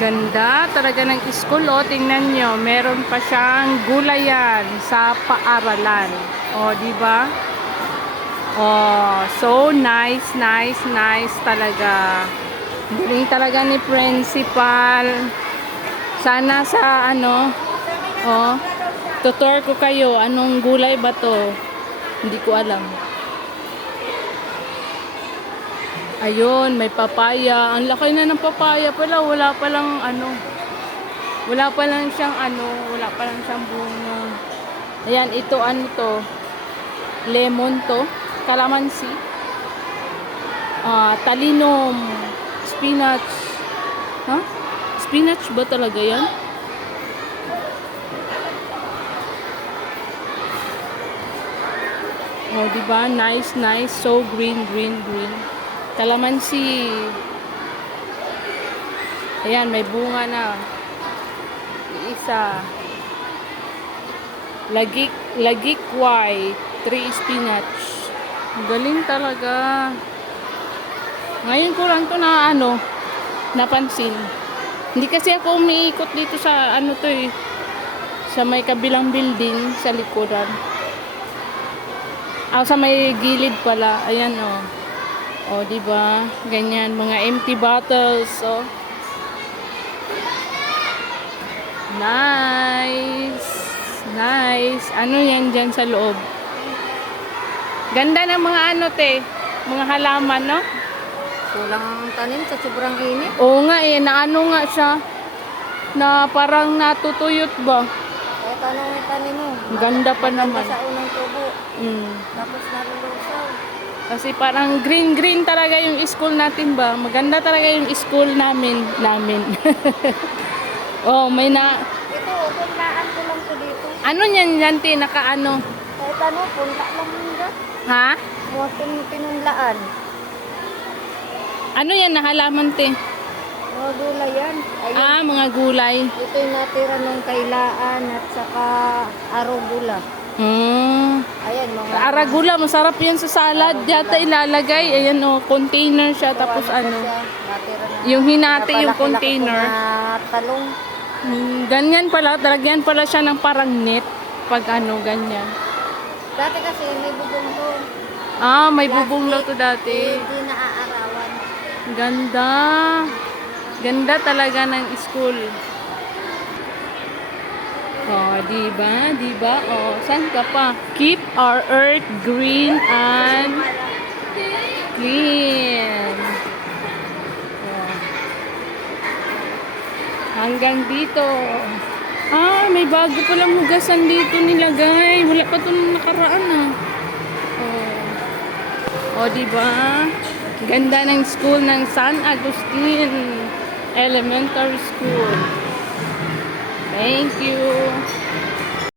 Ganda talaga ng school, oh. Tingnan nyo, meron pa siyang gulayan sa paaralan. Oh, di ba? Oh, so nice, nice, nice talaga. Galing talaga ni principal. Sana sa ano, oh, tutor ko kayo, anong gulay ba to? Hindi ko alam. Ayun, may papaya. Ang laki na ng papaya pala. Wala pa lang ano. Wala pa lang siyang ano. Wala pa lang siyang bunga. Ayan, ito ano to. Lemon to. Calamansi. Talinum. Spinach. Huh? Spinach ba talaga yan? Oh, diba? Nice, nice. So green, green, green. Calamansi. Ayan, may bunga na. Isa. Lagikway. 3 spinach. Galing talaga. Ngayon ko lang to na ano, napansin. Hindi kasi ako umiikot dito sa ano to eh. Sa may kabilang building, sa likuran. Sa may gilid pala. Ayan oh. O, diba? Ganyan, mga empty bottles. So, nice. Nice. Ano yan dyan sa loob? Ganda ng mga ano, te. Mga halaman, no? Kulang ang tanim sa sobrang init. Oo nga eh, na ano nga siya. Na parang natutuyot ba? Kahit anong may tanim mo. Ganda pa naman. Sa unang tubo. Mm. Tapos nalulusaw. Kasi parang green-green talaga yung school natin ba? Maganda talaga yung school namin. Oh, may na... Ito, punlaan ko lang to dito. Ano yan yan, te? Nakaano? Kahit ano, punta lang nila. Ha? Mga pinunlaan. Ano yan? Nahalaman, te? Mga gulay yan. Ayun. Mga gulay. Ito yung natira nung kailaan at saka arugula. Ayan, mga... Arugula, masarap yan sa salad. Yata ilalagay. Ayan o, container siya. Tapos ano, yung hinati yung container. Talong. Ganyan pala. Talagyan pala siya ng parang net. Pag ano, ganyan. Dati kasi may bubong to. May bubong daw to dati. Hindi naaarawan. Ganda. Ganda talaga ng school. Oh, diba? Diba? Oh, saan ka pa? Keep our earth green and clean. Oh. Hanggang dito. May bago palang hugasan dito nilagay. Wala pa ito nung nakaraan Oh, diba? Ganda ng school ng San Agustin Elementary School. Thank you.